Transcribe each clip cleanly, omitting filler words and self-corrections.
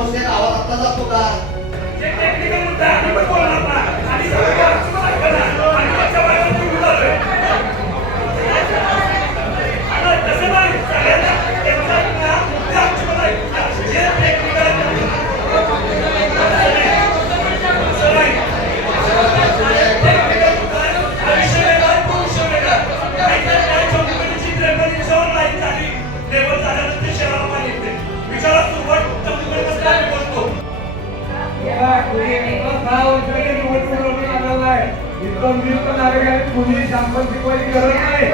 माणूस त्या गावात आता जातो का? टेक्निकल मुद्दा आम्ही पण बोलणार ना आणि सगळं आणि त्याच्या बाहेर तुम्ही झालोय आता तसं नाही सगळ्यांना त्यांचा मुद्दा आमची पण आहे जे टेक्निकल कुणी शांपल शिकवायची गरज नाही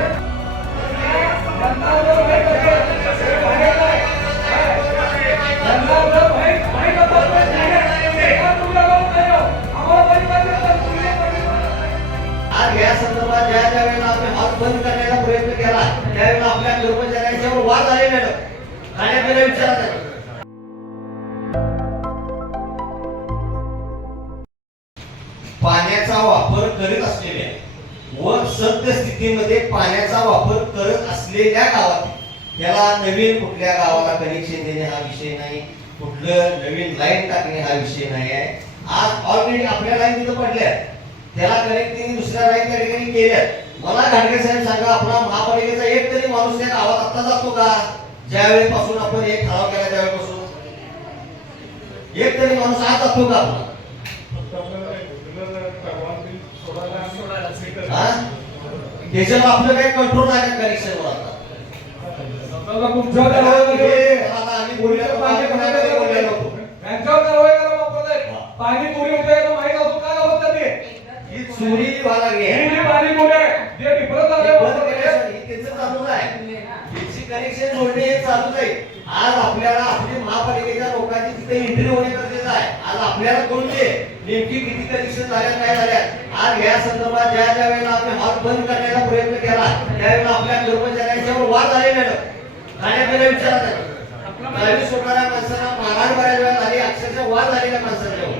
आज या संदर्भात ज्या ज्या वेळेला आम्ही हात बंद करण्याचा प्रयत्न केला त्यावेळेला आपल्या कर्मचाऱ्यांच्यावर वाद आले मॅडम खाण्यापिण्या विचारात आहे. पाण्याचा वापर करीत असलेल्या व सद्यस्थितीमध्ये पाण्याचा वापर करत असलेल्या गावात त्याला नवीन कुठल्या गावाला कनेक्शन देणे हा विषय नाही, कुठलं नवीन लाईन टाकणे हा विषय नाही आहे. आज ऑलरेडी आपल्या लाईन तिथं पडल्या त्याला कनेक्ट दुसऱ्या लाईन त्या ठिकाणी केल्या. मला घाटगे साहेब सांगा आपला महापालिकेचा एक तरी माणूस त्या गावात आता जातो का? ज्या वेळेपासून आपण एक ठराव केला त्यावेळेपासून एक तरी माणूस आज जातो का आपला? त्याच्यावर आपलं काही कंट्रोल नाही का कनेक्शनवर? पाणी पुरी होते माहित असतो काय होतं ते ही चोरी व्हायला लागली पाणी पुरे जे डिफरन्स आले त्याचं चालूच आहे, त्याची कनेक्शन जोडणे हे चालूच आहे. आज आपल्याला आपली महापालिकेच्या लोकांची तिथे एंट्री होणे गरजेचं आहे. आज आपल्याला कळून दे नेमकी किती कनेक्शन झाल्या काय झाल्या. आज या संदर्भात ज्या ज्या वेळेला आम्ही हात बंद करण्याचा प्रयत्न केला त्यावेळेला आपल्या कर्मचाऱ्यांच्यावर वाद आले मॅडम खाण्यापिण्या विचारात आहे. गाडी सोडणाऱ्या माणसांना मारहाण बऱ्याच वेळा झाली, अक्षरशः वाद झालेल्या माणसांच्यावर.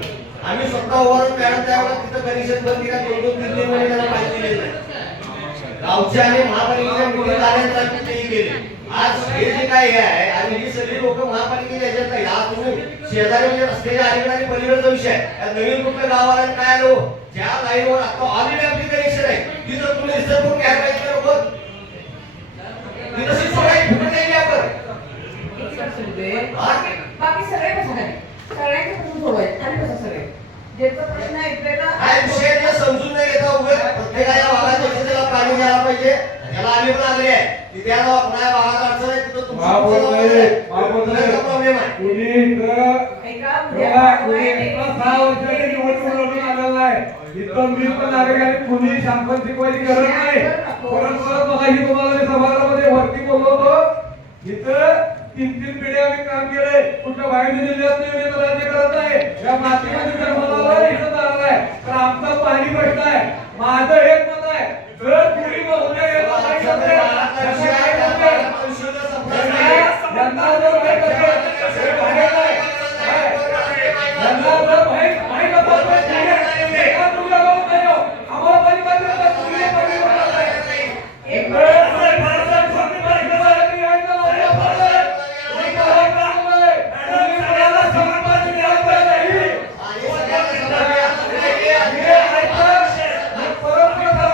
आम्ही स्वतः ओव्हर मॅडम त्यावेळेला तिथं कनेक्शन बंद केला 2-3 महिने त्याला माहिती दिली नाही. गावच्या आणि महापालिकेच्या मीटिंग झाल्यानंतर आम्ही तेही गेले. आज हे जे काय आहे आणि ही सगळी लोक महापालिकेच्या याच्यात नाही. आज तुम्ही शेजारी म्हणजे रस्त्याच्या अलीकडे आणि पलीकडचा विषय आहे. नवीन कुठल्या गावाला काय आलो ज्या लाईनवर आता ऑलरेडी आपली कनेक्शन आहे ती जर तुम्ही रिझर्व करून घ्यायला पाहिजे बरोबर ती तशी सोडायची फुटत नाही आपण बाकी सगळे कसं आहे सगळ्यांचे प्रश्न सोडवायचे खाली कसं सगळे ज्याचा प्रश्न आहे काय विषय समजून नाही घेता उगाच प्रत्येकाच्या भागात त्याला पाणी द्यायला पाहिजे. त्याला आम्ही पण आले आहे की त्या आपल्या भागात अडचण आहे तिथं तुमचा प्रॉब्लेम आहे. कुणी इथं मी पण आले आणि कुणी शांपल शिकवायची गरज नाही. परत परत मगाशी तुम्हाला मी सभागृहामध्ये वरती बोललो होतो इथं 3 पिढ्या आम्ही काम केले. कुठल्या बाहेर जिल्ह्यात राज्य करत नाही. या मातीमध्ये जन्माला इथं झालाय तर आमचा पाणी प्रश्न आहे. माझं एक मत आहे जर पुरी उद्या परत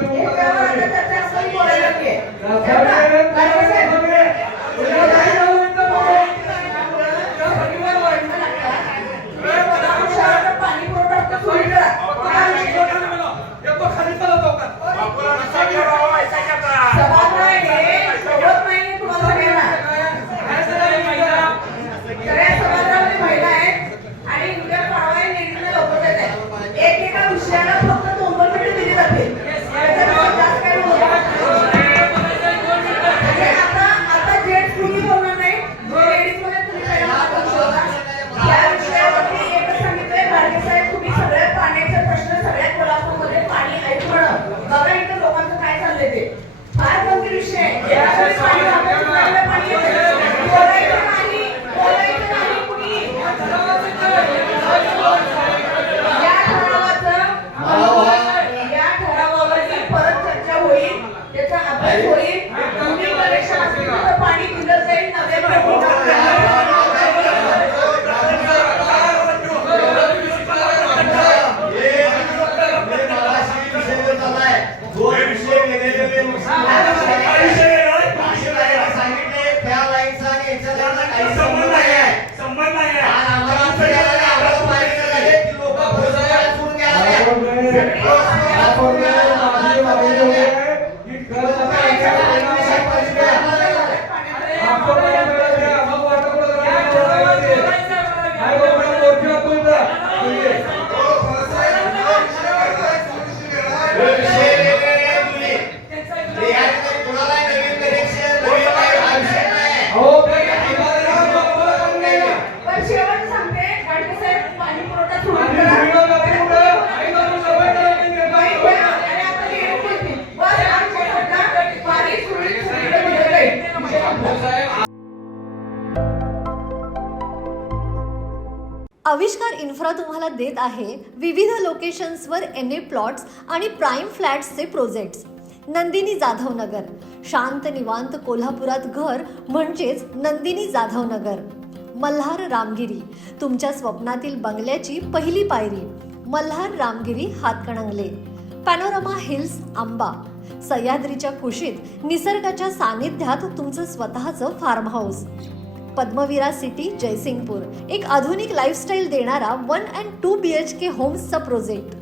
तुम्ही हे त्यावर आता चर्चा असं बोलायला नाहीये. शहराचं पाणी पुरवठा फक्त सुरू करा. सभागृह हे सोबत नाही तुम्हाला सगळ्यांना. सगळ्या सभागृहामध्ये महिला आहेत आणि उद्या परवा लेडीजला लवकर येत आहेत. एकेका विषयाला फक्त 2 मिनिटं दिली जातील. त्याच्यापेक्षा जास्त काही बोलू नका. म्हणजे आता जेंट्स कुणी बोलणार नाही. लेडीजमध्ये तुम्ही पहिला हात उचलू नका. या विषयावरती एकच सांगितलंय, भारती साहेब, तुम्ही सगळ्या पाण्याचे प्रश्न सगळ्या कोल्हापूरमध्ये पाणी ऐकणं. बघा इथं लोकांचं काय चाललंय ते. फार गंभीर विषय आहे. यावेळी पाणी वापरून चांगलं पाणी येतं. बोलायचं नाही कुणी. या ठरावावरती परत चर्चा होईल, त्याचा अभ्यास होईल. तुम्ही कनेक्शन असेल तर पाणी दिलं जाईल. संबंध नाही पण शेवट सांगते, गाडगे साहेब, पाणी पुरवठा सुरू करा. पाणी सुरळीत दिलं जाईल. आविष्कार इन्फ्रा तुम्हाला देत आहे विविध लोकेशन्सवर NA प्लॉट्स आणि प्राईम फ्लॅट्सचे प्रोजेक्ट्स. नंदिनी जाधव नगर, शांत निवांत कोल्हापुरात घर म्हणजेच नंदिनी जाधव नगर. मल्हार रामगिरी, तुमच्या स्वप्नातील बंगल्याची पहिली पायरी. मल्हार रामगिरी हातकणंगले. पॅनोरमा हिल्स आंबा, सह्याद्रीच्या कुशीत निसर्गाच्या सानिध्यात तुमचं स्वतःचं फार्म हाऊस. पद्मविरा सिटी जयसिंगपूर, एक आधुनिक लाईफस्टाईल देणारा 1 and 2 BHK होम्सचा प्रोजेक्ट.